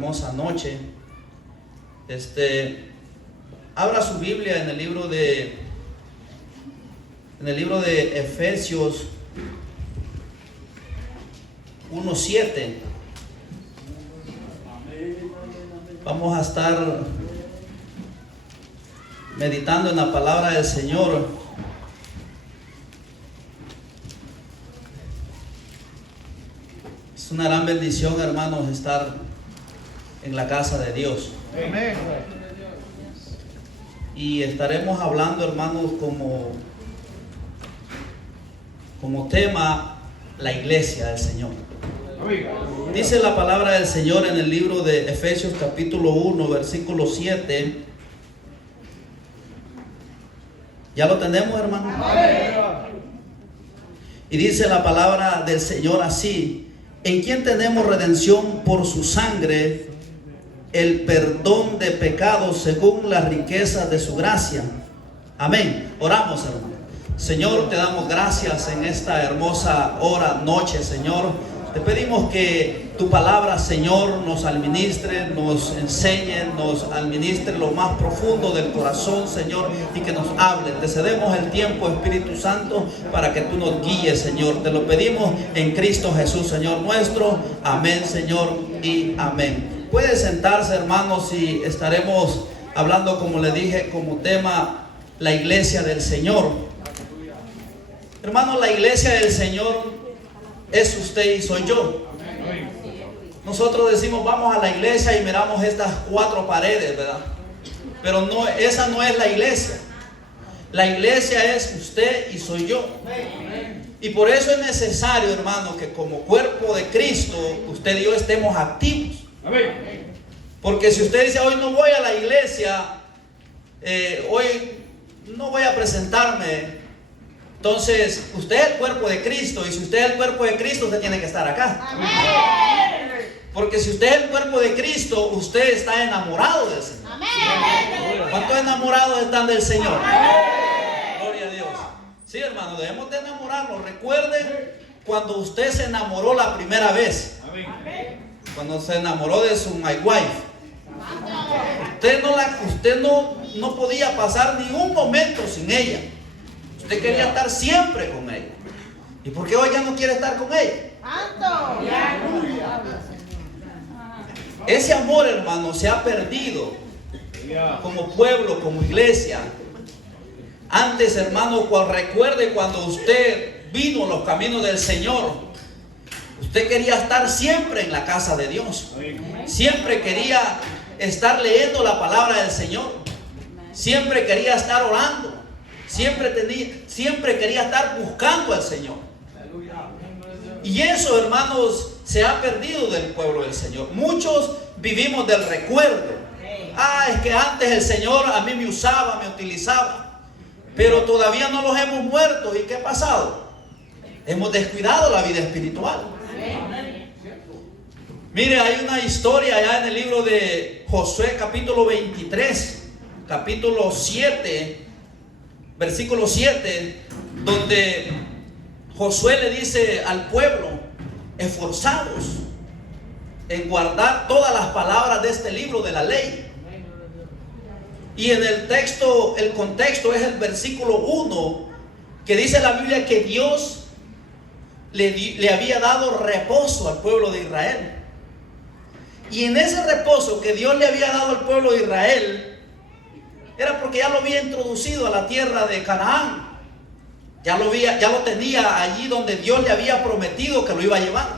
hermosa noche. Abra su Biblia en el libro de Efesios 1:7. Vamos a estar meditando en la palabra del Señor. Es una gran bendición, hermanos, estar en la casa de Dios. Amén. Y estaremos hablando, hermanos, como tema la iglesia del Señor. Dice la palabra del Señor en el libro de Efesios capítulo 1, versículo 7. ¿Ya lo tenemos, hermano? Y dice la palabra del Señor así: en quien tenemos redención por su sangre, el perdón de pecados según las riquezas de su gracia. Amén. Oramos, hermano. Señor, te damos gracias en esta hermosa hora, noche, Señor. Te pedimos que tu palabra, Señor, nos administre, nos enseñe, nos administre lo más profundo del corazón, Señor, y que nos hable. Te cedemos el tiempo, Espíritu Santo, para que tú nos guíes, Señor. Te lo pedimos en Cristo Jesús, Señor nuestro. Amén, Señor, y amén. Puede sentarse, hermanos, y estaremos hablando, como le dije, como tema la iglesia del Señor. Hermanos, la iglesia del Señor es usted y soy yo. Nosotros decimos vamos a la iglesia y miramos estas cuatro paredes, ¿verdad? Pero no, esa no es la iglesia. La iglesia es usted y soy yo. Y por eso es necesario, hermano, que como cuerpo de Cristo, usted y yo estemos activos. Porque si usted dice hoy no voy a la iglesia, hoy no voy a presentarme, entonces usted es el cuerpo de Cristo, y si usted es el cuerpo de Cristo, usted tiene que estar acá. Amén. Porque si usted es el cuerpo de Cristo, usted está enamorado del Señor. Amén. ¿Cuántos enamorados están del Señor? Amén. Gloria a Dios. Sí, hermano, debemos de enamorarnos. Recuerde cuando usted se enamoró la primera vez. Amén. Cuando se enamoró de su my wife. Usted no podía pasar ni un momento sin ella. Usted quería estar siempre con ella. ¿Y por qué hoy ya no quiere estar con ella? Ese amor, hermano, se ha perdido como pueblo, como iglesia. Antes, hermano, recuerde cuando usted vino a los caminos del Señor, usted quería estar siempre en la casa de Dios. Siempre quería estar leyendo la palabra del Señor. Siempre quería estar orando. Siempre quería estar buscando al Señor. Y eso, hermanos, se ha perdido del pueblo del Señor. Muchos vivimos del recuerdo. Es que antes el Señor a mí me usaba, me utilizaba. Pero todavía no los hemos muerto. ¿Y qué ha pasado? Hemos descuidado la vida espiritual. Mire, hay una historia allá en el libro de Josué capítulo 23, capítulo 7, versículo 7, donde Josué le dice al pueblo: esforzados en guardar todas las palabras de este libro de la ley. Y en el texto, el contexto es el versículo 1, que dice la Biblia que Dios le había dado reposo al pueblo de Israel. Y en ese reposo que Dios le había dado al pueblo de Israel, era porque ya lo había introducido a la tierra de Canaán. Ya lo tenía allí donde Dios le había prometido que lo iba a llevar.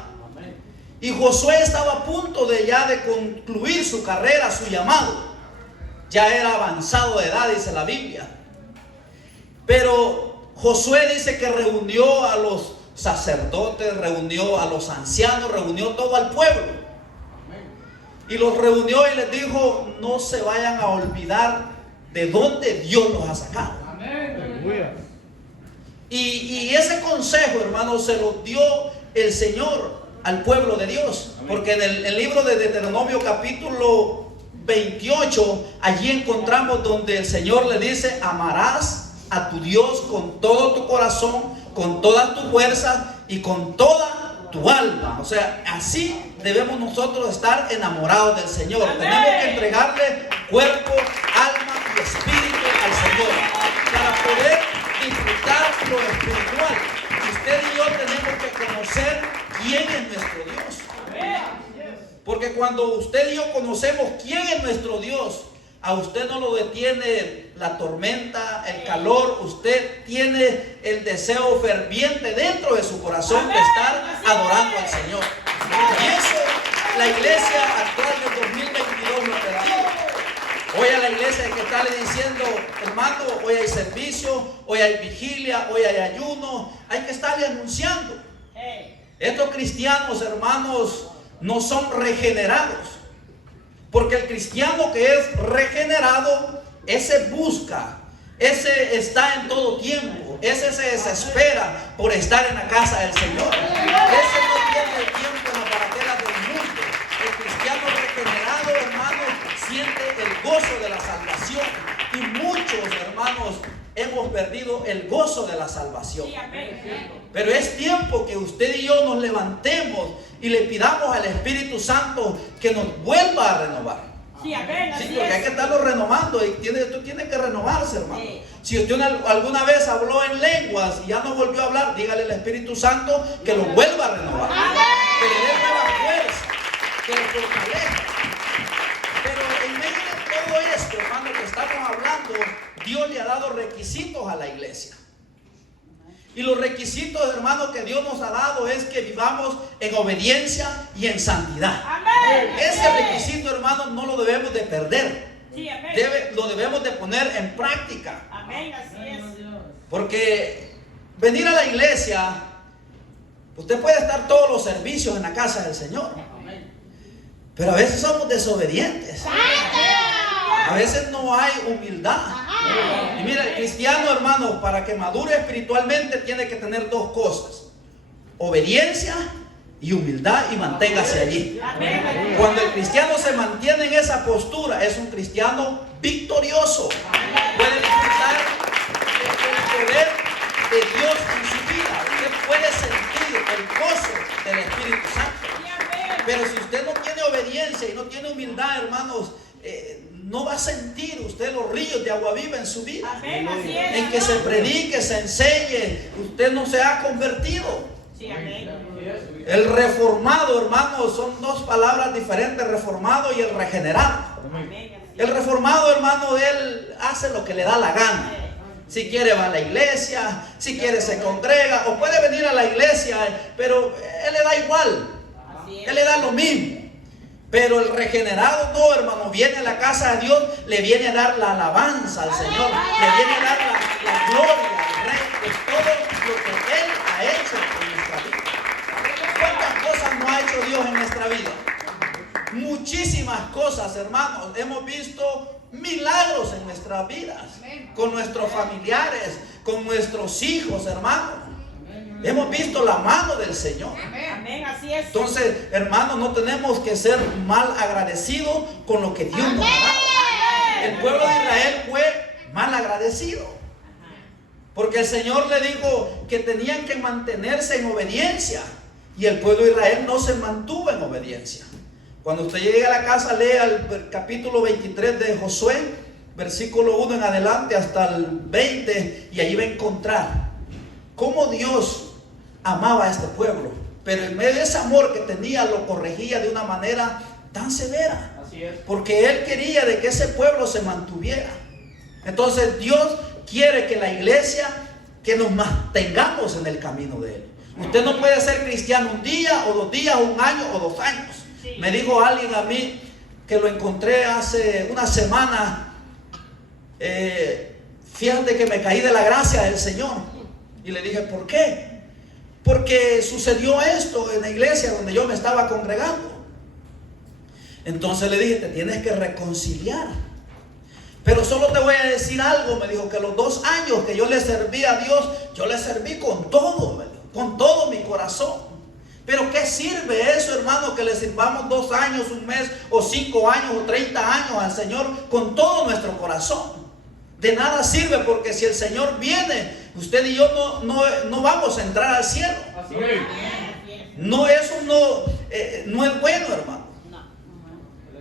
Y Josué estaba a punto de concluir su carrera, su llamado. Ya era avanzado de edad, dice la Biblia. Pero Josué dice que reunió a los sacerdotes, reunió a los ancianos, reunió todo al pueblo. Y los reunió y les dijo: no se vayan a olvidar de dónde Dios los ha sacado. Y ese consejo, hermano, se lo dio el Señor al pueblo de Dios. Porque en el libro de Deuteronomio capítulo 28, allí encontramos donde el Señor le dice: amarás a tu Dios con todo tu corazón, con toda tu fuerza y con toda tu alma. O sea, así debemos nosotros estar enamorados del Señor. Amén. Tenemos que entregarle cuerpo, alma y espíritu al Señor para poder disfrutar lo espiritual. Usted y yo tenemos que conocer quién es nuestro Dios. Porque cuando usted y yo conocemos quién es nuestro Dios, a usted no lo detiene la tormenta, el calor. Usted tiene el deseo ferviente dentro de su corazón de estar adorando al Señor. Y eso la iglesia actual del 2022 lo perdió. Hoy a la iglesia hay que estarle diciendo, hermano, hoy hay servicio, hoy hay vigilia, hoy hay ayuno. Hay que estarle anunciando. Estos cristianos, hermanos, no son regenerados. Porque el cristiano que es regenerado, ese busca, ese está en todo tiempo, ese se desespera por estar en la casa del Señor. Ese no tiene tiempo en la baraquera del mundo. El cristiano regenerado, hermanos, siente el gozo de la salvación. Y muchos, hermanos, hemos perdido el gozo de la salvación. Pero es tiempo que usted y yo nos levantemos y le pidamos al Espíritu Santo que nos vuelva a renovar. Sí, porque hay que estarlo renovando. Y esto tiene que renovarse, hermano. Si usted alguna vez habló en lenguas y ya no volvió a hablar, dígale al Espíritu Santo que lo vuelva a renovar, que le dé nueva fuerza, que lo fortalezca. Pero en medio de todo esto, hermano, que estamos hablando, Dios le ha dado requisitos a la iglesia. Y los requisitos, hermanos, que Dios nos ha dado es que vivamos en obediencia y en santidad. Amén. Ese requisito, hermanos, no lo debemos de perder. Sí, lo debemos de poner en práctica. Amén, así es. Porque venir a la iglesia, usted puede estar todos los servicios en la casa del Señor. Pero a veces somos desobedientes. A veces no hay humildad. Y mira, el cristiano, hermano, para que madure espiritualmente tiene que tener dos cosas: obediencia y humildad, y manténgase allí. Cuando el cristiano se mantiene en esa postura, es un cristiano victorioso. Puede disfrutar el poder de Dios en su vida. Usted puede sentir el gozo del Espíritu Santo. Pero si usted no tiene obediencia y no tiene humildad, hermanos, no va a sentir usted los ríos de agua viva en su vida. Amén, así es. En que se predique, se enseñe, usted no se ha convertido. Sí, amén. El reformado, hermanos, son dos palabras diferentes: reformado y el regenerado. El reformado, hermano, él hace lo que le da la gana. Si quiere va a la iglesia, si quiere se congrega, o puede venir a la iglesia, pero él le da igual, él le da lo mismo. Pero el regenerado no, hermano, viene a la casa de Dios, le viene a dar la alabanza al Señor, le viene a dar la gloria al Rey de todo lo que Él ha hecho en nuestra vida. ¿Cuántas cosas no ha hecho Dios en nuestra vida? Muchísimas cosas, hermanos. Hemos visto milagros en nuestras vidas, con nuestros familiares, con nuestros hijos, hermanos. Hemos visto la mano del Señor. Amén, así es. Entonces, hermanos, no tenemos que ser mal agradecidos con lo que Dios nos ha dado. El pueblo de Israel fue mal agradecido, porque el Señor le dijo que tenían que mantenerse en obediencia, y el pueblo de Israel no se mantuvo en obediencia. Cuando usted llegue a la casa, lea el capítulo 23 de Josué, versículo 1 en adelante hasta el 20, y allí va a encontrar cómo Dios amaba a este pueblo, pero en medio de ese amor que tenía lo corregía de una manera tan severa. Así es. Porque Él quería de que ese pueblo se mantuviera. Entonces Dios quiere que la iglesia, que nos mantengamos en el camino de Él. Usted no puede ser cristiano un día o 2 días, 1 año o 2 años. Sí. Me dijo alguien a mí, que lo encontré hace una semana, fíjate que me caí de la gracia del Señor. Y le dije, ¿por qué? Porque sucedió esto en la iglesia donde yo me estaba congregando. Entonces le dije, te tienes que reconciliar. Pero solo te voy a decir algo, me dijo, que los 2 años que yo le serví a Dios, yo le serví con todo, me dijo, con todo mi corazón. Pero ¿qué sirve eso, hermano, que le sirvamos 2 años, 1 mes, o 5 años, o 30 años al Señor con todo nuestro corazón? De nada sirve, porque si el Señor viene, usted y yo no vamos a entrar al cielo. No, eso no, no es bueno, hermano.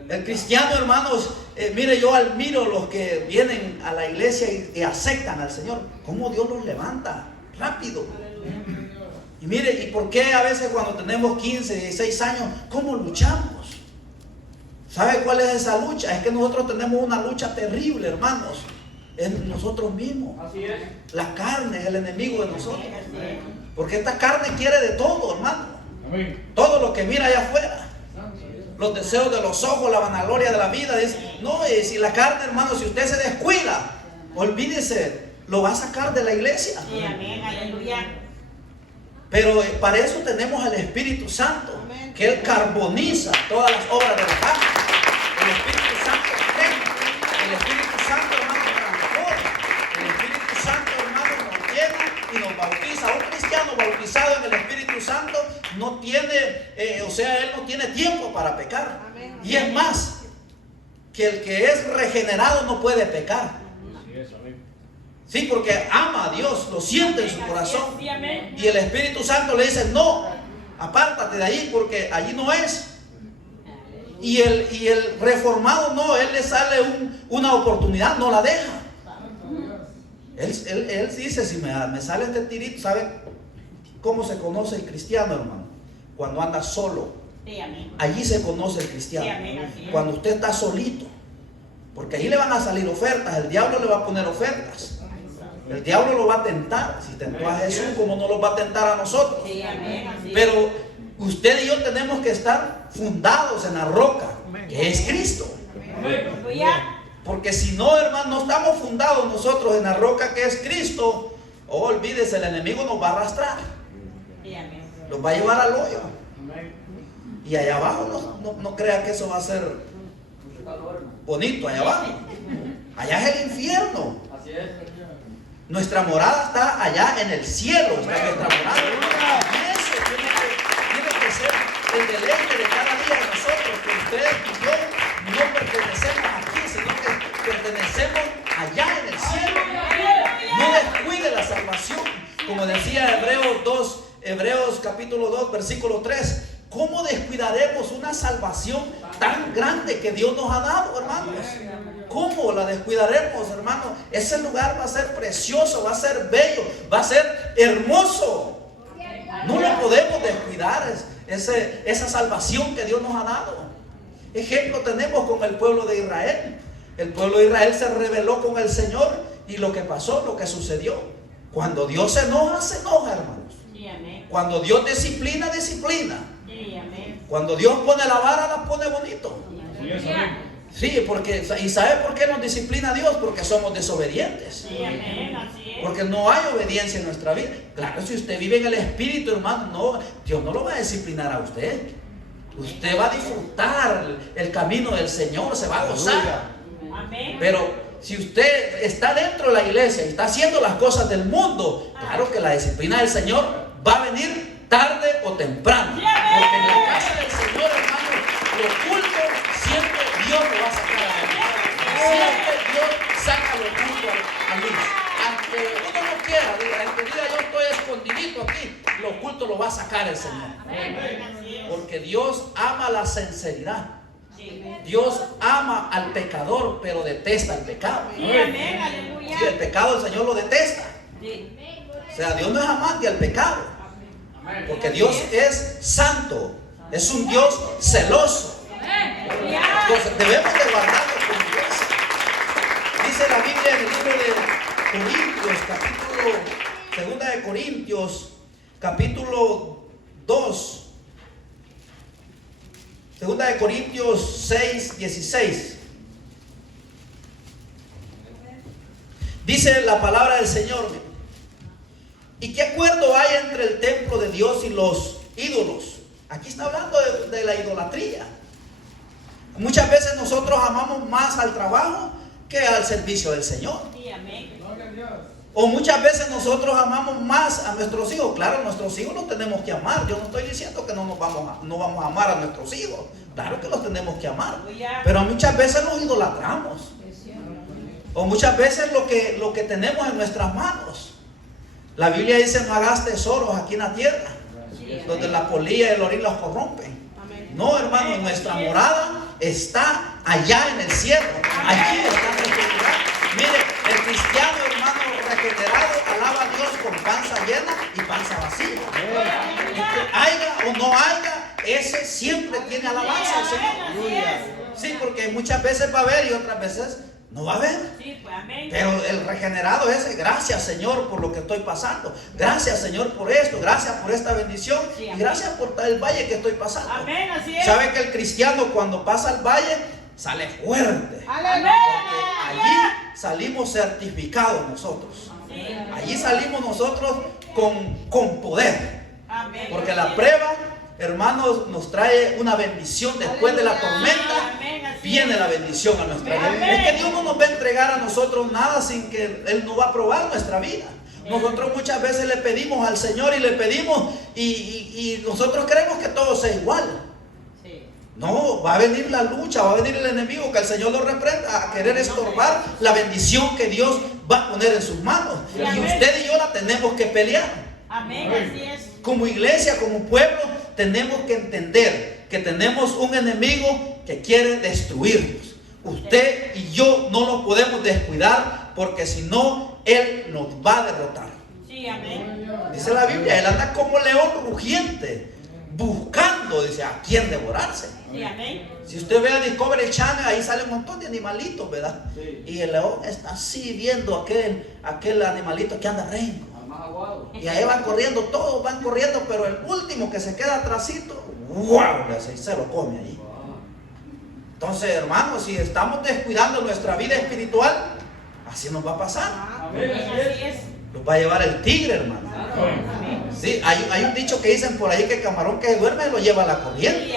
El cristiano, hermanos, mire, yo admiro los que vienen a la iglesia y aceptan al Señor. Cómo Dios los levanta rápido. Y mire, ¿y por qué a veces cuando tenemos 15, 16 años, cómo luchamos? ¿Sabe cuál es esa lucha? Es que nosotros tenemos una lucha terrible, hermanos, en nosotros mismos. Así es. La carne es el enemigo de nosotros. Porque esta carne quiere de todo, hermano. Todo lo que mira allá afuera. Los deseos de los ojos, la vanagloria de la vida. No, si la carne, hermano, si usted se descuida, olvídese, lo va a sacar de la iglesia. Sí, amén, aleluya. Pero para eso tenemos al Espíritu Santo, que Él carboniza todas las obras de la carne. El Espíritu Santo quema, el Espíritu Santo, hermano, transforma. El Espíritu Santo, hermano, nos llena y nos bautiza. Un cristiano bautizado en el Espíritu Santo no tiene, él no tiene tiempo para pecar. Y es más, que el que es regenerado no puede pecar. Sí, porque ama a Dios, lo siente en su corazón. Y el Espíritu Santo le dice, no, apártate de ahí porque allí no es. Y el reformado no, él le sale una oportunidad, no la deja. Él dice, si me sale este tirito, ¿sabe cómo se conoce el cristiano, hermano? Cuando anda solo. Allí se conoce el cristiano. Cuando usted está solito. Porque allí le van a salir ofertas, el diablo le va a poner ofertas. El diablo lo va a tentar. Si tentó a Jesús, ¿cómo no lo va a tentar a nosotros? Pero usted y yo tenemos que estar fundados en la roca, que es Cristo. Porque si no, hermano, no estamos fundados nosotros en la roca que es Cristo, olvídese, el enemigo nos va a arrastrar. Los va a llevar al hoyo. Y allá abajo no crea que eso va a ser bonito allá abajo. Allá es el infierno. Así es. Nuestra morada está allá en el cielo. Está nuestra morada. Y eso tiene que ser el deleite de cada día de nosotros. Que ustedes y yo no pertenecemos aquí, sino que pertenecemos allá en el cielo. No descuide la salvación. Como decía Hebreos capítulo 2, versículo 3. ¿Cómo descuidaremos una salvación tan grande que Dios nos ha dado, hermanos? ¿Cómo la descuidaremos, hermanos? Ese lugar va a ser precioso, va a ser bello, va a ser hermoso. No lo podemos descuidar, esa salvación que Dios nos ha dado. Ejemplo tenemos con el pueblo de Israel. El pueblo de Israel se rebeló con el Señor y lo que pasó, lo que sucedió. Cuando Dios se enoja, hermanos. Cuando Dios disciplina, disciplina. Cuando Dios pone la vara, la pone bonito. Sí, porque, ¿y sabe por qué nos disciplina Dios? Porque somos desobedientes. Porque no hay obediencia en nuestra vida. Claro, si usted vive en el Espíritu, hermano, no, Dios no lo va a disciplinar a usted. Usted va a disfrutar el camino del Señor, se va a gozar. Pero si usted está dentro de la iglesia y está haciendo las cosas del mundo, claro que la disciplina del Señor va a venir tarde o temprano. Porque en la casa del Señor, hermano, lo oculto siempre Dios lo va a sacar a luz. Siempre Dios saca lo oculto a luz. Aunque uno no quiera, aunque diga yo estoy escondidito aquí, lo oculto lo va a sacar el Señor. Porque Dios ama la sinceridad. Dios ama al pecador, pero detesta el pecado. Y el pecado el Señor lo detesta. O sea, Dios no es amante al pecado. Porque Dios es santo. Es un Dios celoso. Entonces debemos de guardarlo como iglesia. Dice la Biblia en el libro de Corintios, segunda de Corintios, capítulo 2. Segunda de Corintios 6, 16. Dice la palabra del Señor. ¿Y qué acuerdo hay entre el templo de Dios y los ídolos? Aquí está hablando de la idolatría. Muchas veces nosotros amamos más al trabajo que al servicio del Señor. O muchas veces nosotros amamos más a nuestros hijos. Claro, nuestros hijos los tenemos que amar. Yo no estoy diciendo que no vamos a amar a nuestros hijos. Claro que los tenemos que amar. Pero muchas veces los idolatramos. O muchas veces lo que tenemos en nuestras manos. La Biblia dice: no hagas tesoros aquí en la tierra, donde la polilla y el orín los corrompen. No, hermano, nuestra morada está allá en el cielo. Allí está nuestro lugar. Mire, el cristiano, hermano, regenerado alaba a Dios con panza llena y panza vacía. Haya o no haya, ese siempre tiene alabanza al Señor. Sí, porque muchas veces va a haber y otras veces no va a haber. Pero el regenerado es: gracias, Señor, por lo que estoy pasando. Gracias, Señor, por esto. Gracias por esta bendición. Y gracias por el valle que estoy pasando. ¿Sabe que el cristiano cuando pasa el valle sale fuerte? Porque allí salimos certificados nosotros. Allí salimos nosotros con poder. Porque la prueba, hermanos, nos trae una bendición. Después de la tormenta viene la bendición a nuestra vida. Es que Dios no nos va a entregar a nosotros nada sin que Él no va a probar nuestra vida. Nosotros muchas veces le pedimos al Señor y le pedimos y nosotros creemos que todo sea igual. No, va a venir la lucha, va a venir el enemigo, que el Señor lo reprenda, a querer estorbar la bendición que Dios va a poner en sus manos. Y usted y yo la tenemos que pelear. Así es. Como iglesia, como pueblo, tenemos que entender que tenemos un enemigo que quiere destruirnos. Usted y yo no lo podemos descuidar, porque si no, Él nos va a derrotar. Dice la Biblia, Él anda como león rugiente, buscando, dice, a quién devorarse. Si usted ve a Discovery Channel, ahí sale un montón de animalitos, ¿verdad? Y el león está así viendo aquel animalito que anda rengo. Y ahí van corriendo, todos van corriendo, pero el último que se queda atrásito, ¡wow!, se lo come ahí. Entonces, hermanos, si estamos descuidando nuestra vida espiritual, así nos va a pasar. Nos va a llevar el tigre, hermano. Sí, hay un dicho que dicen por ahí, que el camarón que duerme lo lleva a la corriente.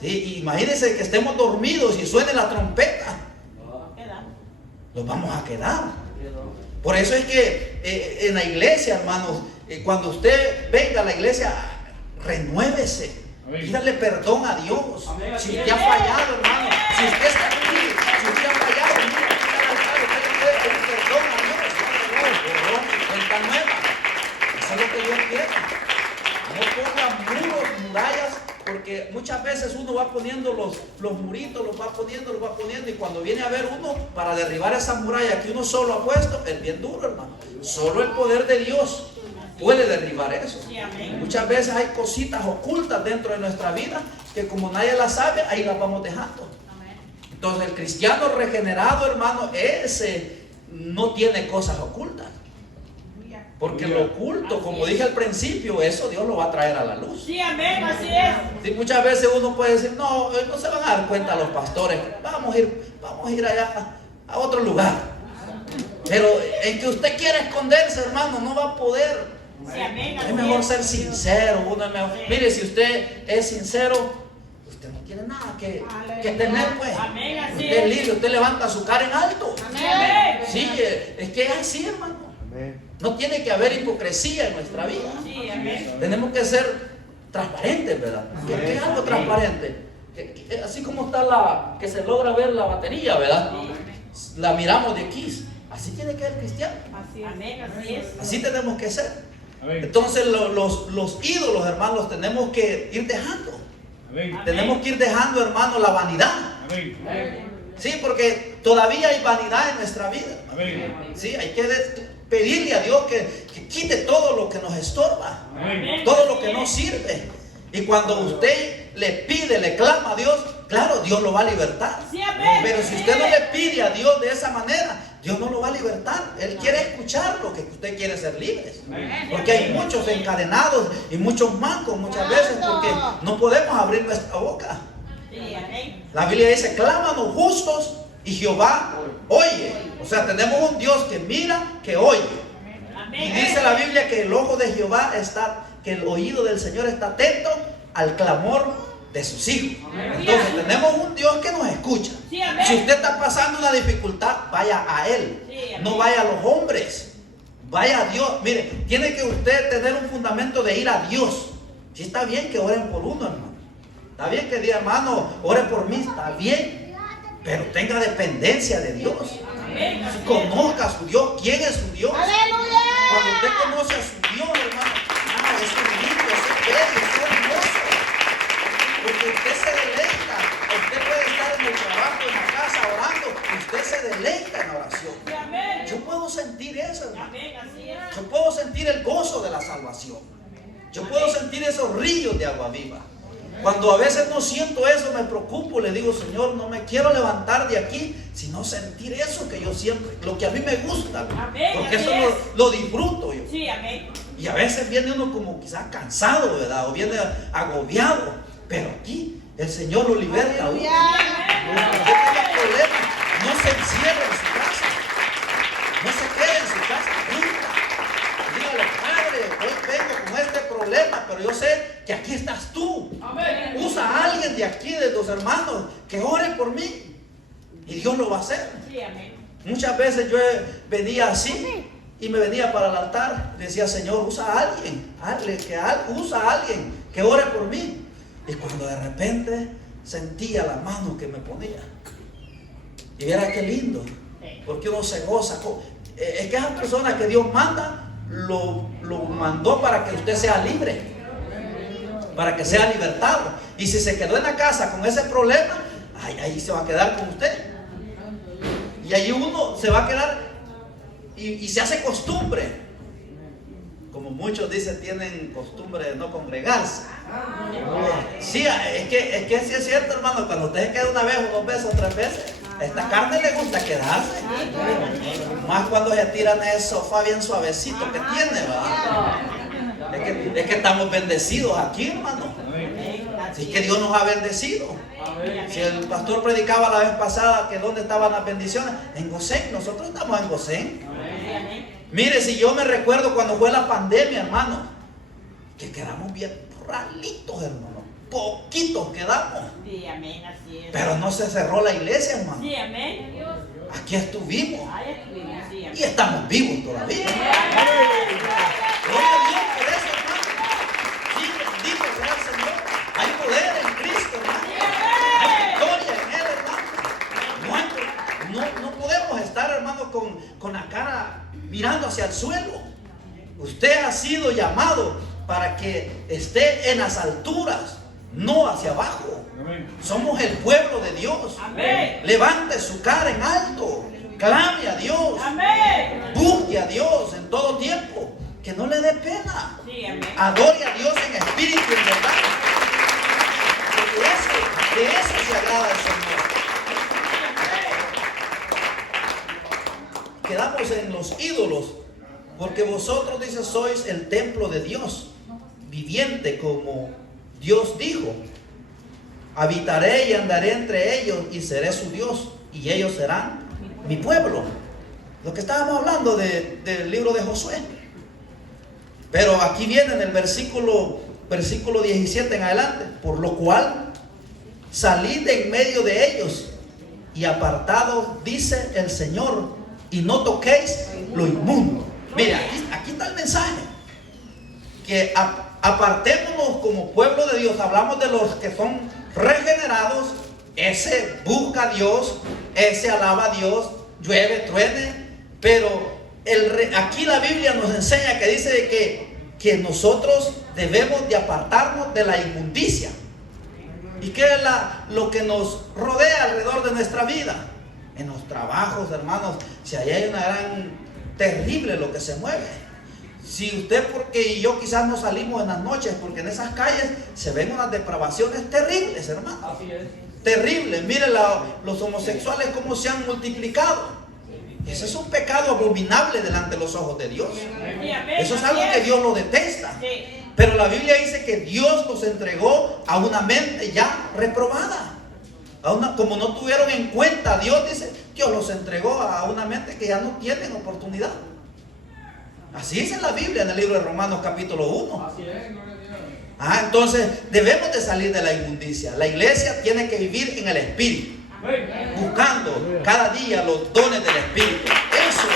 Sí, imagínense que estemos dormidos y suene la trompeta, nos vamos a quedar. Por eso es que en la iglesia, hermanos, cuando usted venga a la iglesia, renuévese, pídale perdón a Dios. Si usted ha fallado, hermano, si usted está aquí, si usted ha fallado, mira, pídale perdón a Dios. Cuenta nueva. Eso es lo que Dios quiere. No ponga muros, murallas, porque muchas veces uno va poniendo los muritos, los va poniendo, y cuando viene a ver uno, para derribar esa muralla que uno solo ha puesto, es bien duro, hermano. Solo el poder de Dios puede derribar eso. Muchas veces hay cositas ocultas dentro de nuestra vida que, como nadie las sabe, ahí las vamos dejando. Entonces el cristiano regenerado, hermano, ese no tiene cosas ocultas. Porque lo oculto, como dije al principio, eso Dios lo va a traer a la luz. Así es. Sí, muchas veces uno puede decir: no se van a dar cuenta los pastores, vamos a ir allá a otro lugar. Pero en que usted quiera esconderse, hermano, no va a poder. Es mejor ser sincero. Mire, si usted es sincero, usted no tiene nada que temer, pues. Usted es libre, usted levanta su cara en alto. Sí, es que es así, hermano. No tiene que haber hipocresía en nuestra vida. Tenemos que ser transparentes, ¿verdad? ¿Qué es algo transparente? Así como está que se logra ver la batería, ¿verdad? La miramos de aquí. Así tiene que ser el cristiano. Así tenemos que ser. Entonces los ídolos, hermanos, tenemos que ir dejando. Tenemos que ir dejando, hermano, la vanidad. Sí, porque todavía hay vanidad en nuestra vida. Sí, hay que pedirle a Dios que quite todo lo que nos estorba, todo lo que no sirve. Y cuando usted le pide, le clama a Dios, claro, Dios lo va a libertar. Pero si usted no le pide a Dios de esa manera, Dios no lo va a libertar. Él quiere escuchar lo que usted quiere, ser libres. Porque hay muchos encadenados y muchos mancos muchas veces, porque no podemos abrir nuestra boca. La Biblia dice: clámanos justos y Jehová oye. O sea, tenemos un Dios que mira, que oye. Y dice la Biblia que el ojo de Jehová que el oído del Señor está atento al clamor de sus hijos. Entonces tenemos un Dios que nos escucha. Si usted está pasando una dificultad, vaya a Él. No vaya a los hombres. Vaya a Dios. Mire, tiene que usted tener un fundamento de ir a Dios. Si está bien que oren por uno, hermano. Está bien que diga: hermano, ore por mí. Está bien. Pero tenga dependencia de Dios. Conozca a su Dios. ¿Quién es su Dios? ¡Aleluya! Cuando usted conoce a su Dios, hermano, eso es lindo, eso es bello, eso es hermoso. Porque usted se deleita. Usted puede estar en el trabajo, en la casa, orando. Usted se deleita en la oración. Sí, amén. Yo puedo sentir eso, hermano. Amén, así es. Yo puedo sentir el gozo de la salvación. Yo puedo sentir esos ríos de agua viva. Cuando a veces no siento eso, me preocupo, le digo, Señor, no me quiero levantar de aquí, sino sentir eso que yo siempre, lo que a mí me gusta, Amén, porque así eso es. lo disfruto yo. Sí, amén. Y a veces viene uno como quizás cansado, ¿verdad? O viene agobiado, pero aquí el Señor lo liberta a uno. Usted tenga problemas, no se encierre en su casa, no se quede en su casa, grita. Dígale, Padre, hoy vengo con este problema, pero yo sé que aquí estás tú. Usa a alguien de aquí, de tus hermanos, que ore por mí. Y Dios lo va a hacer. Sí, amén. Muchas veces yo venía así y me venía para el altar. Le decía, Señor, usa a alguien, usa a alguien que ore por mí. Y cuando de repente sentía la mano que me ponía. Y viera qué lindo, porque uno se goza. Es que esas personas que Dios manda, lo mandó para que usted sea libre, para que sea libertado. Y si se quedó en la casa con ese problema, ahí se va a quedar con usted. Y ahí uno se va a quedar y se hace costumbre. Como muchos dicen, tienen costumbre de no congregarse. Sí, es que sí es cierto, hermano. Cuando usted se queda una vez o dos veces o tres veces, a esta carne le gusta quedarse. Más cuando se tiran en el sofá bien suavecito que tiene, ¿verdad? Es que estamos bendecidos aquí, hermano. Así que Dios nos ha bendecido. Si el pastor predicaba la vez pasada que dónde estaban las bendiciones, en Gosén. Nosotros estamos en Gosén. Mire, si yo me recuerdo cuando fue la pandemia, hermano, que quedamos bien ralitos, hermano. Poquitos quedamos. Sí, amén, así es. Pero no se cerró la iglesia, hermano. Sí, amén. Aquí estuvimos. Ahí estuvimos, sí, amén. Y estamos vivos todavía. Gloria a Dios por eso, hermano. Sí, bendito sea el Señor. Hay poder en Cristo, hermano. Hay victoria en Él, hermano. No podemos estar, hermano, con la cara mirando hacia el suelo. Usted ha sido llamado para que esté en las alturas, no hacia abajo. Somos el pueblo de Dios. Amén. Levante su cara en alto. Clame a Dios. Amén. Busque a Dios en todo tiempo. Que no le dé pena. Sí, amén. Adore a Dios en espíritu y en verdad. Porque de eso se agrada el Señor. Quedamos en los ídolos. Porque vosotros, dice, sois el templo de Dios, viviente como Dios dijo. Habitaré y andaré entre ellos y seré su Dios y ellos serán mi pueblo. Lo que estábamos hablando del libro de Josué. Pero aquí viene en el versículo 17 en adelante. Por lo cual salid de en medio de ellos y apartados, dice el Señor, y no toquéis lo inmundo. Mira, aquí está el mensaje. Que apartémonos como pueblo de Dios. Hablamos de los que son regenerados. Ese busca a Dios, ese alaba a Dios, llueve, truene. Pero aquí la Biblia nos enseña que dice que nosotros debemos de apartarnos de la inmundicia. ¿Y qué es lo que nos rodea alrededor de nuestra vida? En los trabajos, hermanos, si ahí hay una gran terrible lo que se mueve. Si usted, porque y yo quizás no salimos en las noches, porque en esas calles se ven unas depravaciones terribles, hermano. Así es. Terribles. Mire los homosexuales cómo se han multiplicado. Ese es un pecado abominable delante de los ojos de Dios. Sí, amén. Eso es algo que Dios lo detesta. Sí. Pero la Biblia dice que Dios los entregó a una mente ya reprobada. Como no tuvieron en cuenta a Dios, dice, Dios los entregó a una mente que ya no tienen oportunidad. Así dice la Biblia en el libro de Romanos capítulo 1. Así es, gloria a Dios. Entonces debemos de salir de la inmundicia. La iglesia tiene que vivir en el Espíritu, buscando cada día los dones del Espíritu. Eso,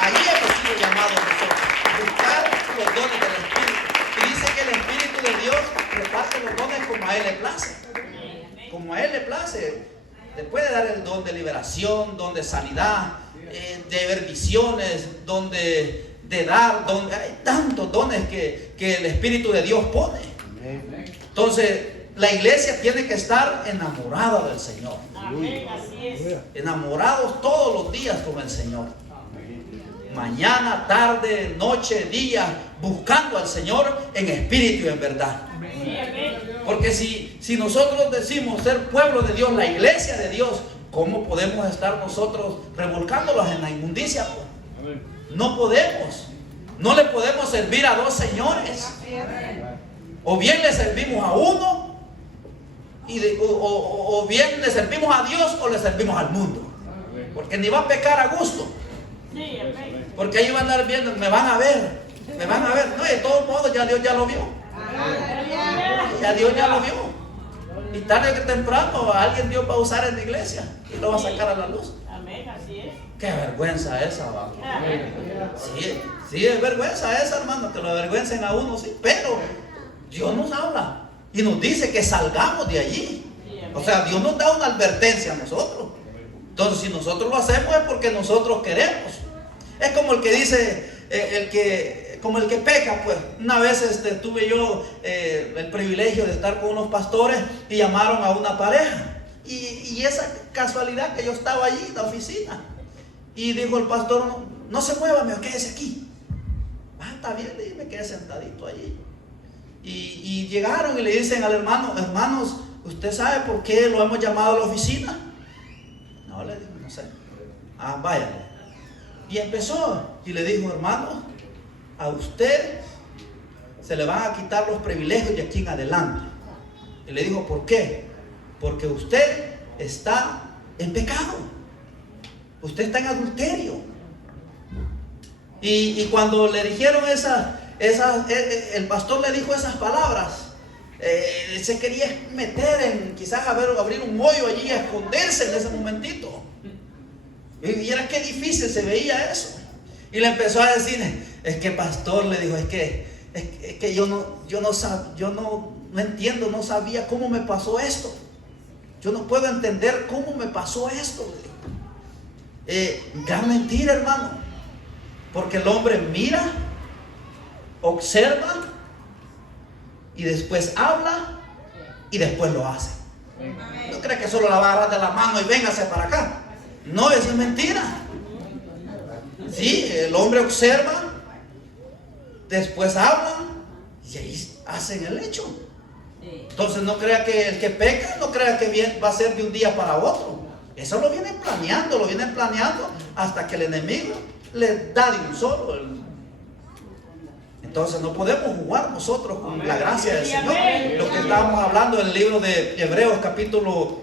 ahí hemos sido llamados nosotros, buscar los dones del Espíritu. Y dice que el Espíritu de Dios reparte los dones como a Él le place. Como a Él le place. Te puede dar el don de liberación, don de sanidad, de ver visiones, don de dar, hay tantos dones que el Espíritu de Dios pone. Entonces, la iglesia tiene que estar enamorada del Señor. Amén, así es. Enamorados todos los días con el Señor. Mañana, tarde, noche, día, buscando al Señor en espíritu y en verdad. Sí, amén. Porque si nosotros decimos ser pueblo de Dios, la iglesia de Dios, ¿cómo podemos estar nosotros revolcándolos en la inmundicia? No podemos. No le podemos servir a dos señores. O bien le servimos a uno, o bien le servimos a Dios o le servimos al mundo. Porque ni va a pecar a gusto. Sí, amén. Porque ahí van a andar viendo, me van a ver. No, de todos modos ya Dios ya lo vio. Ya Dios ya lo vio. Y tarde que temprano alguien Dios va a usar en la iglesia y lo va a sacar a la luz. Amén, así es. Qué vergüenza esa, va. Amén. Sí, es vergüenza esa, hermano, que lo avergüencen a uno, sí. Pero Dios nos habla y nos dice que salgamos de allí. O sea, Dios nos da una advertencia a nosotros. Entonces, si nosotros lo hacemos es porque nosotros queremos. Es como el que dice, como el que peca, pues. Una vez tuve yo el privilegio de estar con unos pastores y llamaron a una pareja. Y esa casualidad que yo estaba allí en la oficina. Y dijo el pastor, no se mueva, me quédese aquí. Está bien, y me quedé sentadito allí. Y llegaron y le dicen al hermano, hermanos, ¿usted sabe por qué lo hemos llamado a la oficina? No, le dijo, no sé. Váyale. Y empezó y le dijo, hermano, a usted se le van a quitar los privilegios de aquí en adelante. Y le dijo, ¿por qué? Porque usted está en pecado. Usted está en adulterio. Y cuando le dijeron el pastor le dijo esas palabras, se quería meter quizás abrir un hoyo allí y esconderse en ese momentito. Y era que difícil se veía eso. Y le empezó a decir, es que pastor, le dijo, es que yo no entiendo, no sabía cómo me pasó esto. Yo no puedo entender cómo me pasó esto. Gran mentira, hermano. Porque el hombre mira, observa y después habla y después lo hace. No cree que solo la va a agarrar de la mano y véngase para acá. No, eso es mentira. Sí, el hombre observa, después habla y ahí hacen el hecho. Entonces no crea que el que peca, no crea que va a ser de un día para otro. Eso lo vienen planeando hasta que el enemigo le da de un solo. Entonces no podemos jugar nosotros con la gracia del Señor. Lo que estábamos hablando en el libro de Hebreos capítulo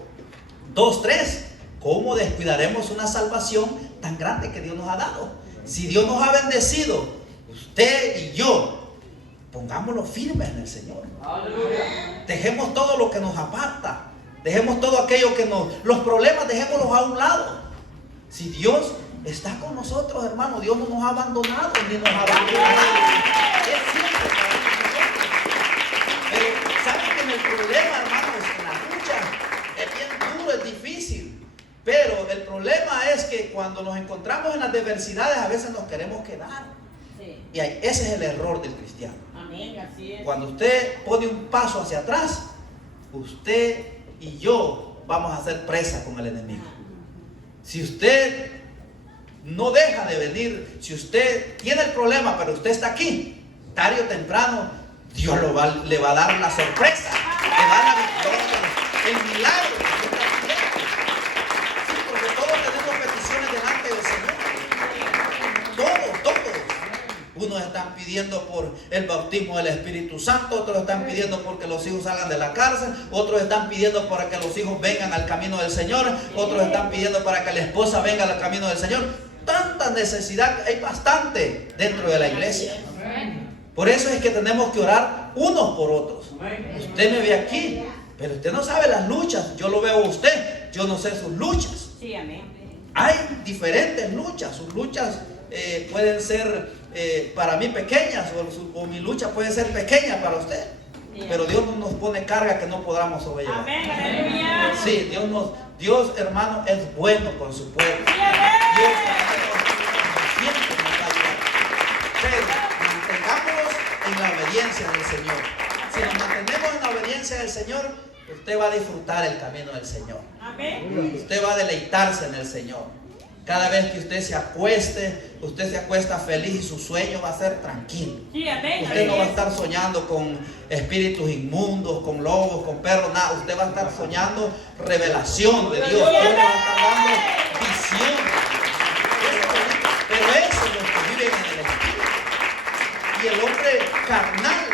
2:3. ¿Cómo descuidaremos una salvación tan grande que Dios nos ha dado? Si Dios nos ha bendecido, usted y yo, pongámoslo firme en el Señor. Dejemos todo lo que nos aparta. Dejemos todo aquello los problemas, dejémoslos a un lado. Si Dios está con nosotros, hermano, Dios no nos ha abandonado ni nos abandonará. Es siempre para nosotros. Pero saben que en el problema, hermanos, en la lucha es bien duro, es difícil. Pero el problema es que cuando nos encontramos en las adversidades, a veces nos queremos quedar. Sí. Y ese es el error del cristiano. Amén, así es. Cuando usted pone un paso hacia atrás, usted y yo vamos a ser presa con el enemigo. Si usted no deja de venir, si usted tiene el problema, pero usted está aquí, tarde o temprano, Dios le va a dar la sorpresa, le va a dar la victoria, el milagro que usted está pidiendo. Sí, porque todos tenemos peticiones delante del Señor. Todos. Unos están pidiendo por el bautismo del Espíritu Santo, otros están pidiendo porque los hijos salgan de la cárcel, otros están pidiendo para que los hijos vengan al camino del Señor, otros están pidiendo para que la esposa venga al camino del Señor. Tanta necesidad, hay bastante dentro de la iglesia. Por eso es que tenemos que orar unos por otros. Usted me ve aquí, pero usted no sabe las luchas. Yo lo veo a usted, yo no sé sus luchas. Sí, amén. Hay diferentes luchas. Sus luchas pueden ser para mí pequeñas, o mi lucha puede ser pequeña para usted. Pero Dios no nos pone carga que no podamos sobrellevar. Amén, aleluya. Sí, Dios, hermano, es bueno con su pueblo. Dios siempre nos va a ayudar. Pero mantengámonos en la obediencia del Señor. Si nos mantenemos en la obediencia del Señor, usted va a disfrutar el camino del Señor. Amén. Usted va a deleitarse en el Señor. Cada vez que usted se acuesta feliz y su sueño va a ser tranquilo. Sí, amén. Usted no va a estar soñando con espíritus inmundos, con lobos, con perros, nada. Usted va a estar soñando revelación de Dios. Dios le va a estar dando visión. Pero eso es lo que viven en el espíritu. Y el hombre carnal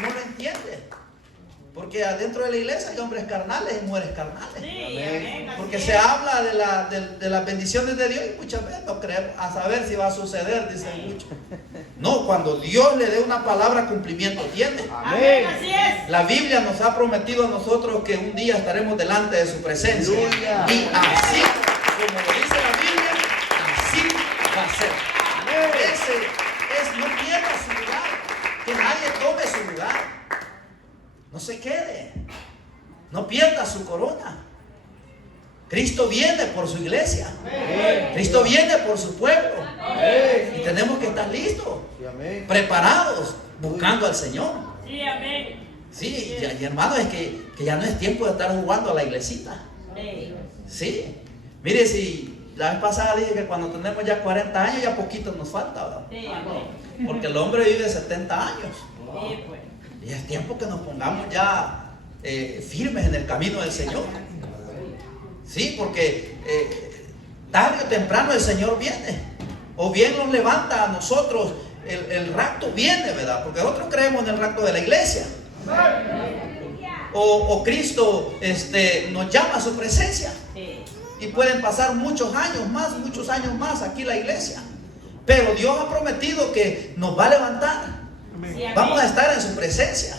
no lo entiende. Porque adentro de la iglesia hay hombres carnales y mujeres carnales. Sí, amén. Porque se habla de las bendiciones de Dios y muchas veces no creemos a saber si va a suceder, dicen muchos. No, cuando Dios le dé una palabra, cumplimiento tiene. Amén, así es. La Biblia nos ha prometido a nosotros que un día estaremos delante de su presencia. Aleluya. Y así, como lo dice la Biblia, así va a ser. No pierda su lugar, que nadie tome su lugar. No se quede, no pierda su corona. Cristo viene por su iglesia. Cristo viene por su pueblo. Y tenemos que estar listos, preparados, buscando al Señor. Sí, amén. Sí, y hermano, es que ya no es tiempo de estar jugando a la iglesita. Sí, mire, si la vez pasada dije que cuando tenemos ya 40 años, ya poquito nos falta, ¿verdad? Sí, amén. Porque el hombre vive 70 años. Sí, pues. Y es tiempo que nos pongamos ya firmes en el camino del Señor. Sí, porque tarde o temprano el Señor viene. O bien nos levanta a nosotros, el rapto viene, ¿verdad? Porque nosotros creemos en el rapto de la iglesia. O Cristo nos llama a su presencia. Sí. Y pueden pasar muchos años más aquí la iglesia. Pero Dios ha prometido que nos va a levantar. Sí, amén. Vamos a estar en su presencia.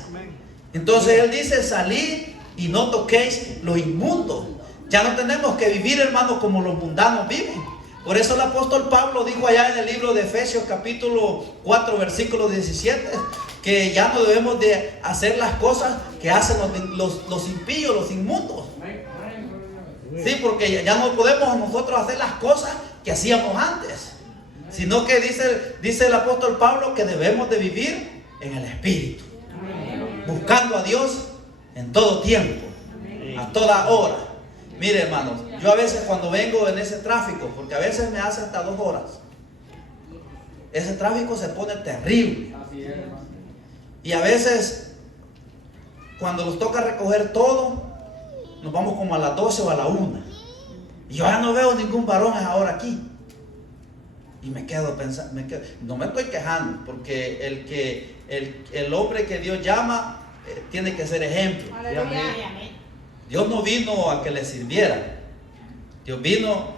Entonces Él dice: salid y no toquéis lo inmundo. Ya no tenemos que vivir, hermanos, como los mundanos viven. Por eso el apóstol Pablo dijo allá en el libro de Efesios capítulo 4 versículo 17 que ya no debemos de hacer las cosas que hacen los impíos, los inmundos. Sí, porque ya no podemos nosotros hacer las cosas que hacíamos antes, sino que dice el apóstol Pablo que debemos de vivir en el Espíritu, buscando a Dios en todo tiempo, a toda hora. Mire, hermanos, yo a veces cuando vengo en ese tráfico, porque a veces me hace hasta 2 horas, ese tráfico se pone terrible. Y a veces cuando nos toca recoger todo, nos vamos como a las 12 o a la 1. Y yo ya no veo ningún varón ahora aquí. Y me quedo pensando, no me estoy quejando, porque el hombre que Dios llama tiene que ser ejemplo. Amén. Dios no vino a que le sirviera, Dios vino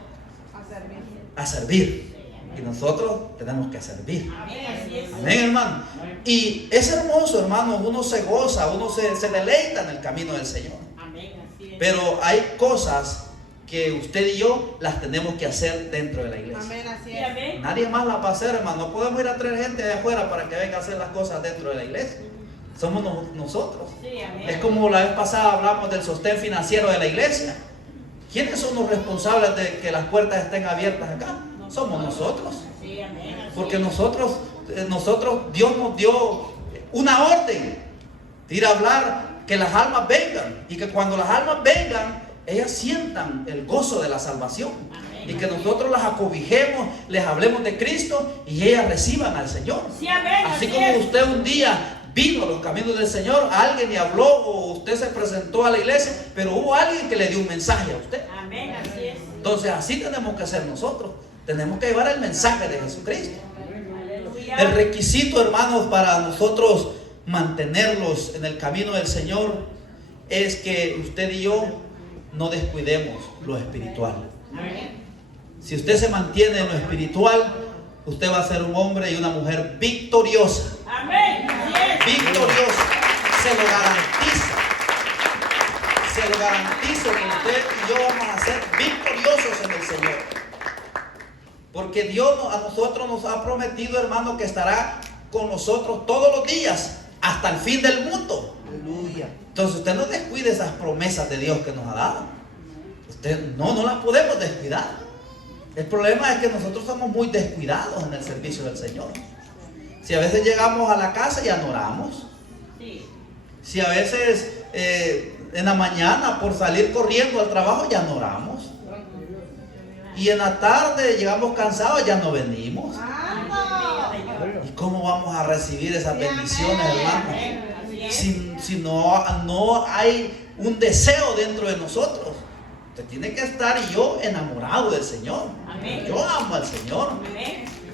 a servir. Y nosotros tenemos que servir. Amén, así es. Amén, hermano. Y es hermoso, hermano, uno se goza, uno se deleita en el camino del Señor. Amén, así es. Pero hay cosas que usted y yo las tenemos que hacer dentro de la iglesia. Amén, así Sí, es. amén. Nadie más las va a hacer, hermano. No podemos ir a traer gente de afuera para que venga a hacer las cosas dentro de la iglesia. Somos nosotros. Sí, amén. Es como la vez pasada hablamos del sostén financiero de la iglesia. ¿Quiénes son los responsables de que las puertas estén abiertas acá? Somos nosotros. Sí, amén. Así Porque es. nosotros, Dios nos dio una orden de ir a hablar, que las almas vengan. Y que cuando las almas vengan, ellas sientan el gozo de la salvación. Amén. Y que nosotros las acobijemos, les hablemos de Cristo y ellas reciban al Señor. Sí, amén. Así así como es. usted un día vino a los caminos del Señor, alguien le habló o usted se presentó a la iglesia, pero hubo alguien que le dio un mensaje a usted. Amén, así es. Entonces así tenemos que hacer nosotros. Tenemos que llevar el mensaje de Jesucristo. Aleluya. El requisito, hermanos, para nosotros mantenerlos en el camino del Señor es que usted y yo no descuidemos lo espiritual. Amén. Si usted se mantiene en lo espiritual, usted va a ser un hombre y una mujer victoriosa. Amén, así es. Victoriosa. Se lo garantizo. Se lo garantizo que usted y yo vamos a ser victoriosos en el Señor. Porque Dios a nosotros nos ha prometido, hermano, que estará con nosotros todos los días hasta el fin del mundo. Aleluya. Entonces usted no descuide esas promesas de Dios que nos ha dado. Usted no las podemos descuidar. El problema es que nosotros somos muy descuidados en el servicio del Señor. Si a veces llegamos a la casa y adoramos, Sí. Si a veces en la mañana por salir corriendo al trabajo ya no oramos. Y en la tarde llegamos cansados, ya no venimos. ¿Y cómo vamos a recibir esas bendiciones, hermanos? Si no hay un deseo dentro de nosotros. Usted tiene que estar yo enamorado del Señor. Yo amo al Señor.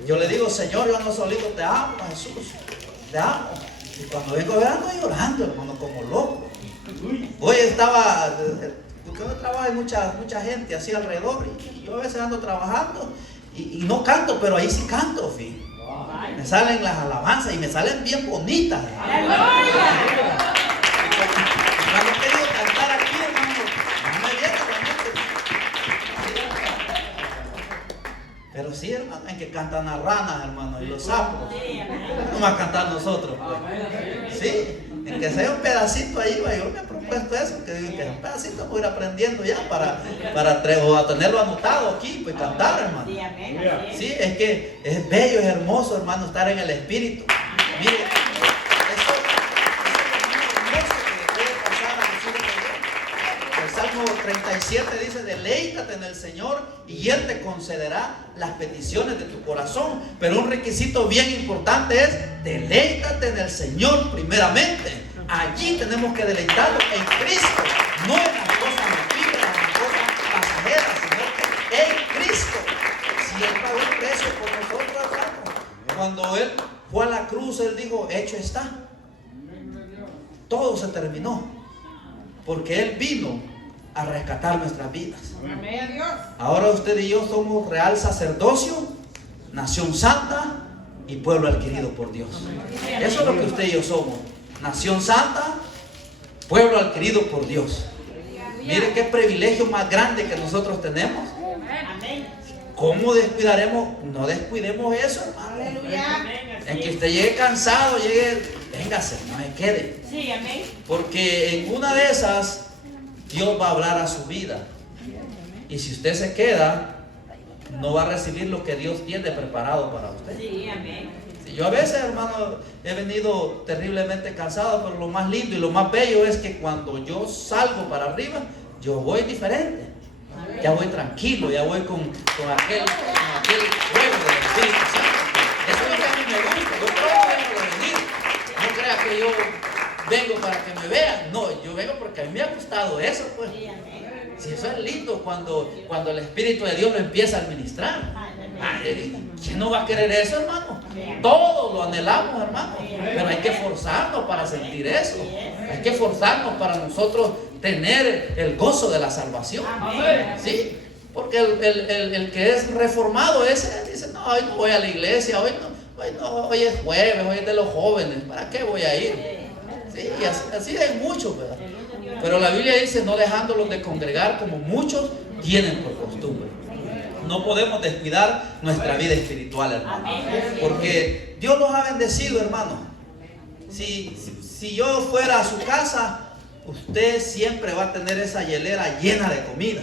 Yo le digo, Señor, yo ando solito, te amo, Jesús. Te amo. Y cuando vengo a ver, ando llorando, hermano, como loco. Hoy estaba, porque hoy trabaja mucha gente así alrededor. Y yo a veces ando trabajando y no canto, pero ahí sí canto, fíjate. Me salen las alabanzas y me salen bien bonitas. Cuando he querido cantar aquí, hermano, no me viene realmente. Pero sí, hermano, en que cantan las ranas, hermano, y los sapos. No vamos a cantar nosotros, pues. Sí, en que sea un pedacito ahí, pues, yo me he propuesto eso, que un pedacito voy a ir aprendiendo ya o a tenerlo anotado aquí, pues cantar, hermano. Sí, es que es bello, es hermoso, hermano, estar en el Espíritu. Mire, eso es hermoso que puede pasar a decir el Salmo 37 dice, deleítate en el Señor y Él te concederá las peticiones de tu corazón. Pero un requisito bien importante es, deleítate en el Señor primeramente. Allí tenemos que deleitarnos en Cristo, no en las cosas efímeras, en las cosas pasajeras, sino que en Cristo. Si Él pagó el precio por nosotros, hermano. Cuando Él fue a la cruz, Él dijo, hecho está. Todo se terminó. Porque Él vino a rescatar nuestras vidas. Ahora usted y yo somos real sacerdocio, nación santa y pueblo adquirido por Dios. Eso es lo que usted y yo somos. Nación santa, pueblo adquirido por Dios. Mire qué privilegio más grande que nosotros tenemos. ¿Cómo descuidaremos? No descuidemos eso, hermano. En que usted llegue cansado, véngase, no se quede. Porque en una de esas Dios va a hablar a su vida. Y si usted se queda, no va a recibir lo que Dios tiene preparado para usted. Yo a veces, hermano, he venido terriblemente cansado, pero lo más lindo y lo más bello es que cuando yo salgo para arriba, yo voy diferente. Ya voy tranquilo, ya voy con aquel fuego del Espíritu Santo. Eso es lo que a mí me gusta. Yo trato de venir. No crea que yo vengo para que me vean. No, yo vengo porque a mí me ha gustado eso, pues. Si eso es lindo cuando el Espíritu de Dios lo empieza a administrar. ¿Quién no va a querer eso, hermano? Todos lo anhelamos, hermano. Pero hay que forzarnos para sentir eso. Hay que forzarnos para nosotros tener el gozo de la salvación. ¿Sí? Porque el que es reformado, ese dice, no, hoy no voy a la iglesia, hoy es jueves, hoy es de los jóvenes, ¿para qué voy a ir? Sí, así hay muchos, ¿verdad? Pero la Biblia dice, no dejándolos de congregar como muchos tienen por costumbre. No podemos descuidar nuestra vida espiritual, hermano. Porque Dios nos ha bendecido, hermano. Si yo fuera a su casa, usted siempre va a tener esa hielera llena de comida.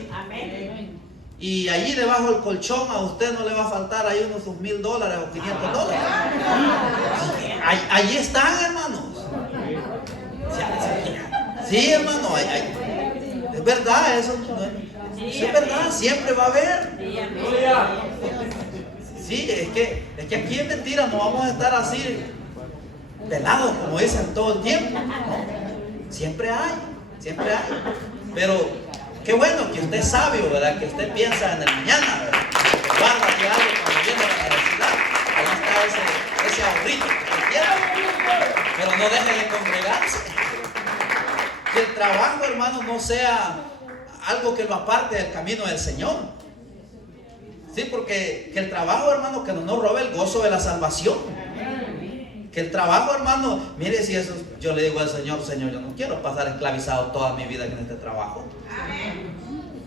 Y allí debajo del colchón a usted no le va a faltar ahí unos $1,000 o $500. Allí están, hermanos. Sí, hermano, es verdad eso. Sí, es verdad, siempre va a haber. Sí, es que aquí es mentira, no vamos a estar así pelados como dicen todo el tiempo. ¿No? Siempre hay. Pero qué bueno que usted es sabio, ¿verdad? Que usted piensa en el mañana, ¿verdad? Que guarda que algo cuando viene la necesidad. Ahí está ese ahorrito que usted quiere. Pero no deje de congregarse. Que el trabajo, hermano, no sea algo que lo aparte del camino del Señor. Sí, porque que el trabajo, hermano, que no nos robe el gozo de la salvación. Que el trabajo, hermano, mire, si eso, yo le digo al Señor, yo no quiero pasar esclavizado toda mi vida en este trabajo.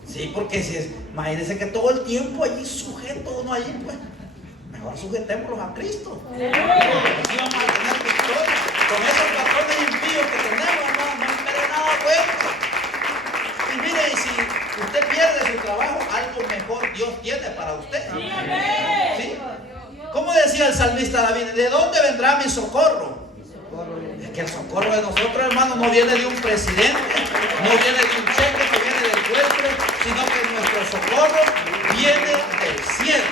Sí, porque imagínense que todo el tiempo allí sujeto uno allí, pues, mejor sujetémoslos a Cristo. Así vamos a tener victoria. Con esos patrones impíos que tenemos, hermano, no espere nada bueno. Y mire, y si usted pierde su trabajo, algo mejor Dios tiene para usted. ¿Sí? ¿Cómo decía el salmista David? ¿De dónde vendrá mi socorro? Es que el socorro de nosotros, hermano, no viene de un presidente, no viene de un cheque, no viene del juez, sino que nuestro socorro viene del cielo.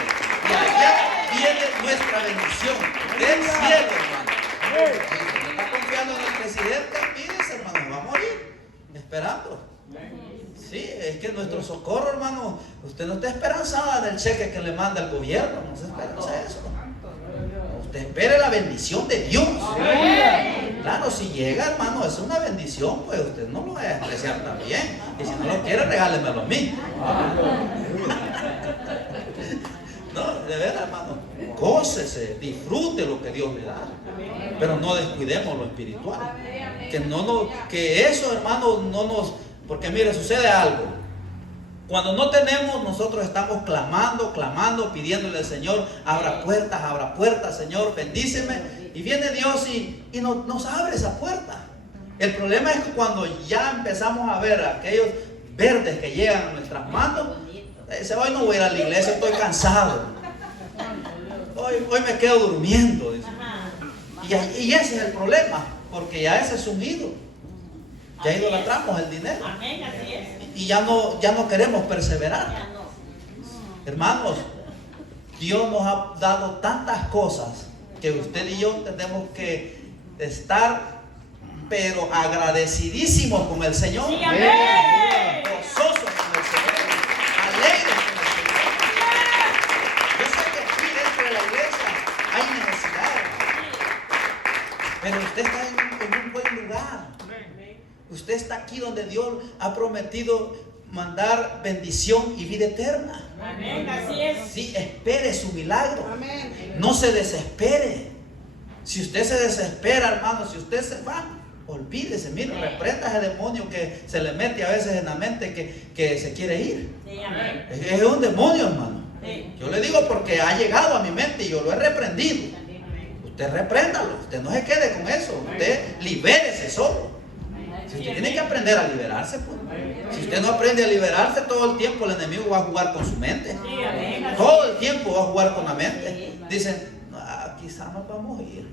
Y allá viene nuestra bendición, del cielo, hermano. Si no está confiando en el presidente, pídese, hermano, va a morir esperando. Sí, es que nuestro socorro, hermano, usted no está esperanzada del cheque que le manda el gobierno, no se esperanza eso. Usted espere la bendición de Dios. Claro, si llega, hermano, es una bendición, pues usted no lo va a despreciar también. Y si no lo quiere, regálemelo a mí. No, de verdad, hermano, gócese, disfrute lo que Dios le da. Pero no descuidemos lo espiritual. Que eso, hermano, no nos... Porque mire, sucede algo. Cuando no tenemos, nosotros estamos clamando, pidiéndole al Señor, abra puertas, Señor, bendíceme. Y viene Dios y nos abre esa puerta. El problema es que cuando ya empezamos a ver aquellos verdes que llegan a nuestras manos, dice, hoy no voy a ir a la iglesia, estoy cansado. Hoy me quedo durmiendo. Dice. Y ese es el problema, porque ya ese es un ídolo. Ya idolatramos el dinero. Amén, así es. Y ya no queremos perseverar. Hermanos, Dios nos ha dado tantas cosas que usted y yo tenemos que estar, pero agradecidísimos con el Señor. Sí, amén. Gozosos con el Señor. Alegres con el Señor. Yo sé que aquí dentro de la iglesia hay necesidades, pero usted está en un buen lugar. Usted está aquí donde Dios ha prometido mandar bendición y vida eterna. Amén, así es. Sí, espere su milagro. Amén. No se desespere. Si usted se desespera, hermano, si usted se va, olvídese. Mire, reprenda ese demonio que se le mete a veces en la mente que se quiere ir. Sí, amén. Es un demonio, hermano. Sí. Yo le digo porque ha llegado a mi mente y yo lo he reprendido. Usted repréndalo. Usted no se quede con eso. Usted libérese solo. Si usted tiene que aprender a liberarse, pues. Si usted no aprende a liberarse, todo el tiempo el enemigo va a jugar con su mente. Sí, amén. Todo el tiempo va a jugar con la mente. Dicen, quizás nos vamos a ir.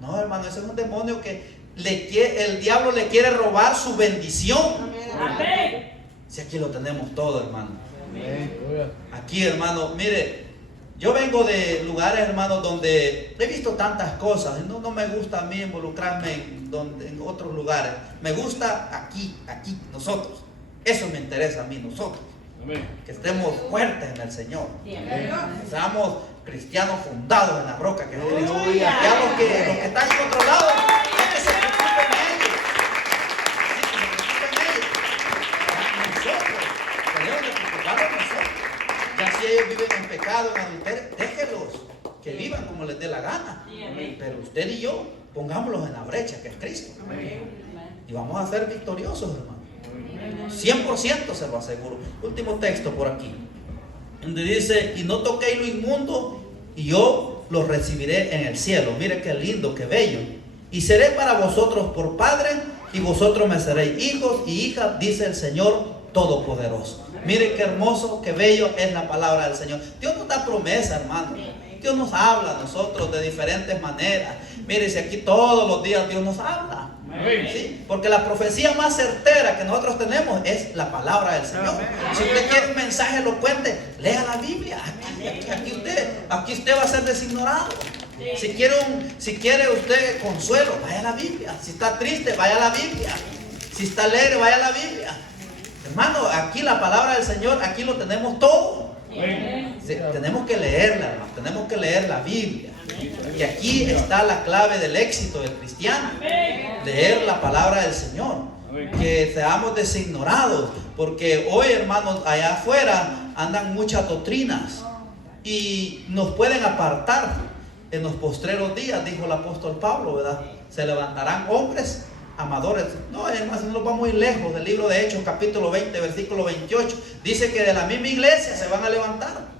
No, hermano, ese es un demonio que el diablo le quiere robar su bendición. Amén. Si aquí lo tenemos todo, hermano. Aquí, hermano, mire, yo vengo de lugares, hermano, donde he visto tantas cosas. No me gusta a mí involucrarme en otros lugares. Me gusta aquí, nosotros. Eso me interesa a mí, nosotros. Que estemos fuertes en el Señor. Sí, amén. Que seamos cristianos fundados en la roca que es Cristo. Aleluya. Ya los que están en otro lado, es que se preocupen ellos. Sí, que se preocupen ellos. Nosotros tenemos que preocuparnos nosotros. Ya si ellos viven en pecado, en adulterio, déjenlos que vivan como les dé la gana. Sí, amén. Pero usted y yo, pongámoslos en la brecha que es Cristo. Y vamos a ser victoriosos, hermano. 100% se lo aseguro. Último texto por aquí, donde dice, y no toquéis lo inmundo, y yo los recibiré en el cielo. Mire qué lindo, qué bello. Y seré para vosotros por padre, y vosotros me seréis hijos y hijas, dice el Señor Todopoderoso. Mire qué hermoso, qué bello es la palabra del Señor. Dios nos da promesa, hermano. Dios nos habla a nosotros de diferentes maneras. Mire, si aquí todos los días Dios nos habla. ¿Sí? Porque la profecía más certera que nosotros tenemos es la palabra del Señor. Si usted quiere un mensaje elocuente, lea la Biblia. Aquí usted va a ser designorado. Si quiere usted consuelo, vaya a la Biblia. Si está triste, vaya a la Biblia. Si está alegre, vaya a la Biblia. Hermano, aquí la palabra del Señor, aquí lo tenemos todo. Sí, tenemos que leerla, hermano. Tenemos que leer la Biblia. Y aquí está la clave del éxito del cristiano. Leer la palabra del Señor. Que seamos designorados. Porque hoy, hermanos, allá afuera andan muchas doctrinas. Y nos pueden apartar. En los postreros días, dijo el apóstol Pablo, ¿verdad? Se levantarán hombres amadores. No, además no nos vamos muy lejos del libro de Hechos, capítulo 20, versículo 28. Dice que de la misma iglesia se van a levantar.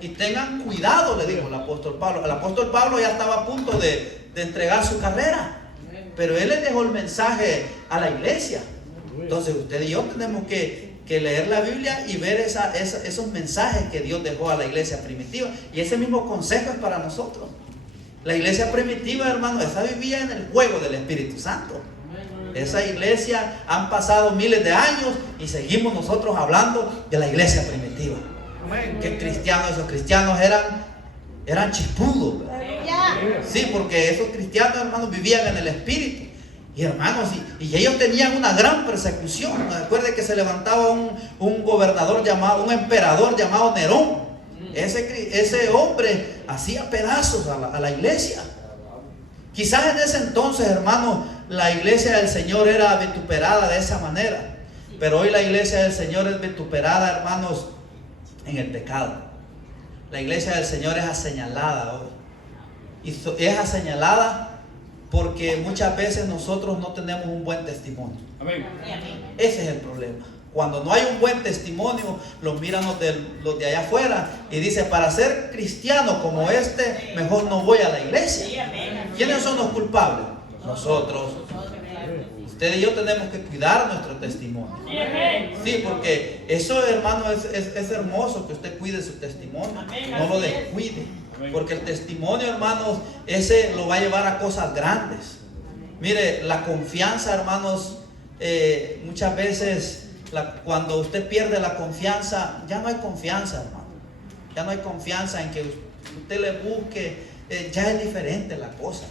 Y tengan cuidado, le dijo el apóstol Pablo. El apóstol Pablo ya estaba a punto de entregar su carrera. Pero él le dejó el mensaje a la iglesia. Entonces usted y yo tenemos que leer la Biblia y ver esos mensajes que Dios dejó a la iglesia primitiva. Y ese mismo consejo es para nosotros. La iglesia primitiva, hermano, esa vivía en el juego del Espíritu Santo. Esa iglesia han pasado miles de años y seguimos nosotros hablando de la iglesia primitiva. Que cristianos, esos cristianos eran chispudos. Sí, porque esos cristianos, hermanos, vivían en el Espíritu. Y hermanos, y ellos tenían una gran persecución. Recuerde que se levantaba un gobernador llamado, un emperador llamado Nerón. Ese hombre hacía pedazos a la iglesia. Quizás en ese entonces, hermanos, la iglesia del Señor era vituperada de esa manera. Pero hoy la iglesia del Señor es vituperada, hermanos, en el pecado. La iglesia del Señor es aseñalada hoy. Y es aseñalada porque muchas veces nosotros no tenemos un buen testimonio. Amén. Ese es el problema. Cuando no hay un buen testimonio, los miran los de allá afuera y dicen, para ser cristiano como este, mejor no voy a la iglesia. ¿Quiénes son los culpables? Nosotros. Usted y yo tenemos que cuidar nuestro testimonio. Sí, porque eso, hermano, es hermoso que usted cuide su testimonio. No lo descuide. Porque el testimonio, hermanos, ese lo va a llevar a cosas grandes. Mire, la confianza, hermanos, muchas veces cuando usted pierde la confianza, ya no hay confianza, hermano. Ya no hay confianza en que usted le busque. Ya es diferente la cosa.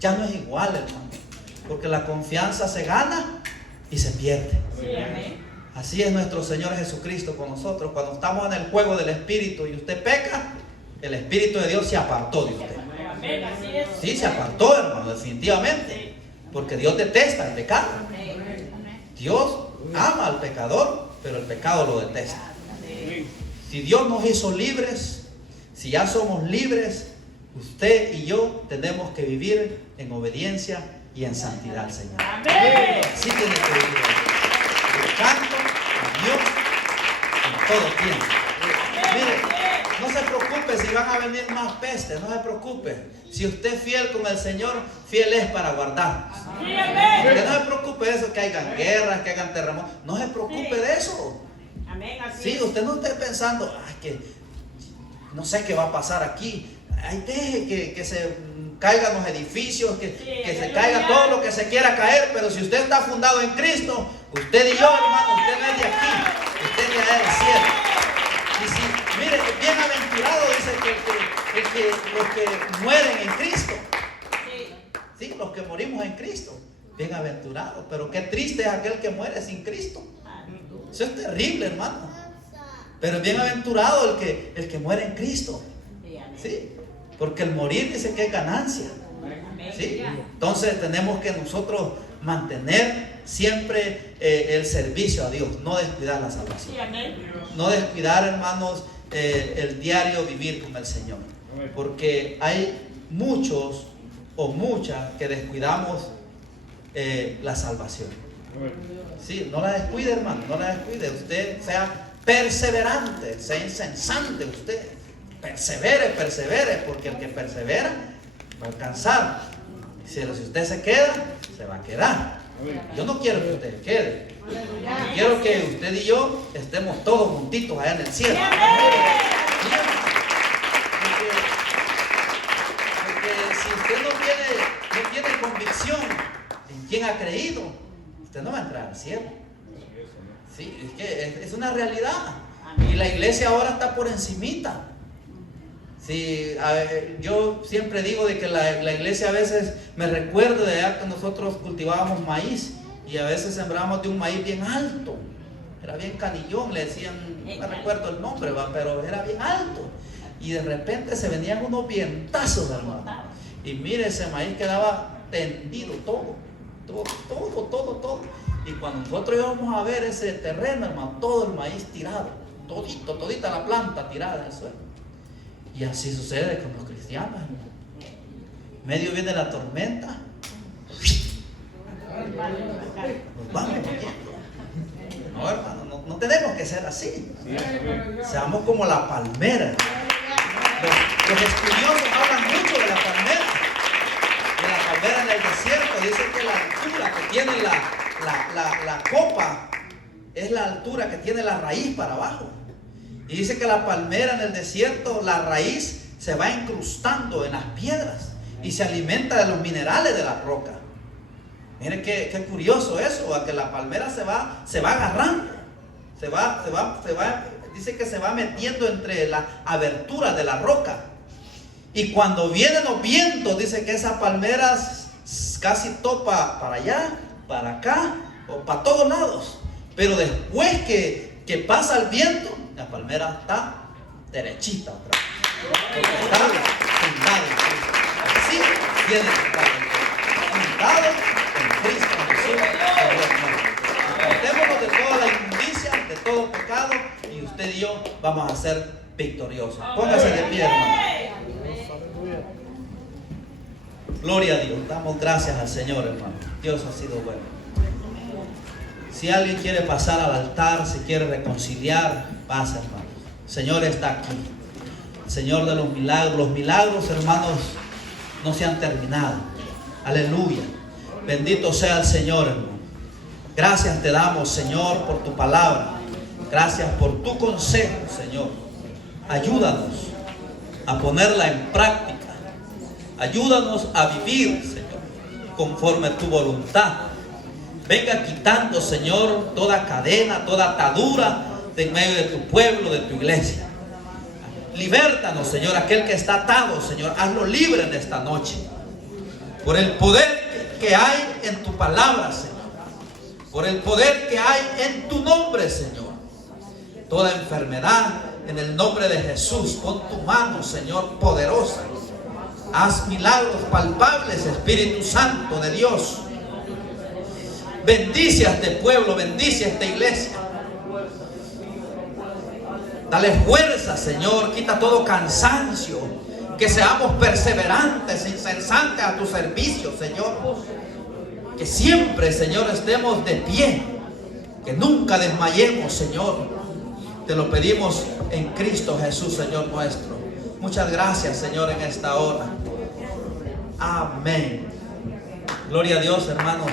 Ya no es igual, hermano. Porque la confianza se gana y se pierde. Así es nuestro Señor Jesucristo con nosotros. Cuando estamos en el juego del Espíritu y usted peca, el Espíritu de Dios se apartó de usted. Sí, se apartó, hermano, definitivamente. Porque Dios detesta el pecado. Dios ama al pecador, pero el pecado lo detesta. Si Dios nos hizo libres, si ya somos libres, usted y yo tenemos que vivir en obediencia y en santidad al Señor. Así tiene que vivir. Buscando a Dios en todo tiempo. Mire, no se preocupe si van a venir más pestes, no se preocupe. Si usted es fiel con el Señor, fiel es para guardar. Usted no se preocupe de eso, que hayan guerras, que hagan terremotos. No se preocupe de eso. Sí, usted no esté pensando, que no sé qué va a pasar aquí. Ay, deje que se caigan los edificios, que se caiga todo lo que se quiera caer. Pero si usted está fundado en Cristo, usted y yo, hermano, usted no es de aquí, usted es de allá del cielo. Y si, mire, bienaventurado dice que los que mueren en Cristo. Sí, los que morimos en Cristo. Bienaventurados. Pero qué triste es aquel que muere sin Cristo. Eso es terrible, hermano. Pero bienaventurado el que muere en Cristo. Sí, porque el morir dice que es ganancia. ¿Sí? Entonces tenemos que nosotros mantener siempre el servicio a Dios, no descuidar la salvación. No descuidar, hermanos, el diario vivir con el Señor. Porque hay muchos o muchas que descuidamos la salvación. Sí, no la descuide, hermano, no la descuide. Usted sea perseverante, sea insensante usted. Persevere, porque el que persevera va a alcanzar. Si usted se queda, se va a quedar. Yo no quiero que usted quede. Yo quiero que usted y yo estemos todos juntitos allá en el cielo. Porque si usted no tiene convicción en quién ha creído, usted no va a entrar al cielo. Sí, es que es una realidad. Y la iglesia ahora está por encimita. Sí, yo siempre digo de que la iglesia a veces me recuerda de allá que nosotros cultivábamos maíz y a veces sembrábamos de un maíz bien alto, era bien canillón, le decían, no me recuerdo el nombre, pero era bien alto y de repente se venían unos vientazos, hermano, y mire, ese maíz quedaba tendido todo, y cuando nosotros íbamos a ver ese terreno, hermano, todo el maíz tirado, todita la planta tirada en el suelo. Y así sucede con los cristianos, hermano. Medio viene la tormenta, nos vamos moviendo. No, hermano, no tenemos que ser así. Seamos como la palmera. Los estudiosos hablan mucho de la palmera. De la palmera en el desierto. Dicen que la altura que tiene la copa es la altura que tiene la raíz para abajo. Y dice que la palmera en el desierto, la raíz se va incrustando en las piedras. y se alimenta de los minerales de la roca. Miren qué curioso eso, a que la palmera se va agarrando, dice que se va metiendo entre las aberturas de la roca. Y cuando vienen los vientos, dice que esa palmera casi topa para allá, para acá, o para todos lados. Pero después que pasa el viento, la palmera está derechita otra vez. Porque está fundada en Cristo. Así tiene que estar fundado en Cristo Jesús. Apartémonos de toda la inmundicia, de todo pecado, y usted y yo vamos a ser victoriosos. Póngase de pie, hermano. Gloria a Dios. Damos gracias al Señor, hermano. Dios ha sido bueno. Si alguien quiere pasar al altar, si quiere reconciliar, pasa, hermano. El Señor está aquí. El Señor de los milagros. Los milagros, hermanos, no se han terminado. Aleluya. Bendito sea el Señor, hermano. Gracias te damos, Señor, por tu palabra. Gracias por tu consejo, Señor. Ayúdanos a ponerla en práctica. Ayúdanos a vivir, Señor, conforme a tu voluntad. Venga quitando, Señor, toda cadena, toda atadura de en medio de tu pueblo, de tu iglesia. Libértanos, Señor, aquel que está atado, Señor. Hazlo libre en esta noche. Por el poder que hay en tu palabra, Señor. Por el poder que hay en tu nombre, Señor. Toda enfermedad, en el nombre de Jesús, pon tu mano, Señor, poderosa. Haz milagros palpables, Espíritu Santo de Dios. Bendice a este pueblo, bendice a esta iglesia. Dale fuerza, Señor. Quita todo cansancio. Que seamos perseverantes, incesantes a tu servicio, Señor. Que siempre, Señor, estemos de pie. Que nunca desmayemos, Señor. Te lo pedimos en Cristo Jesús, Señor nuestro. Muchas gracias, Señor, en esta hora. Amén. Gloria a Dios, hermanos.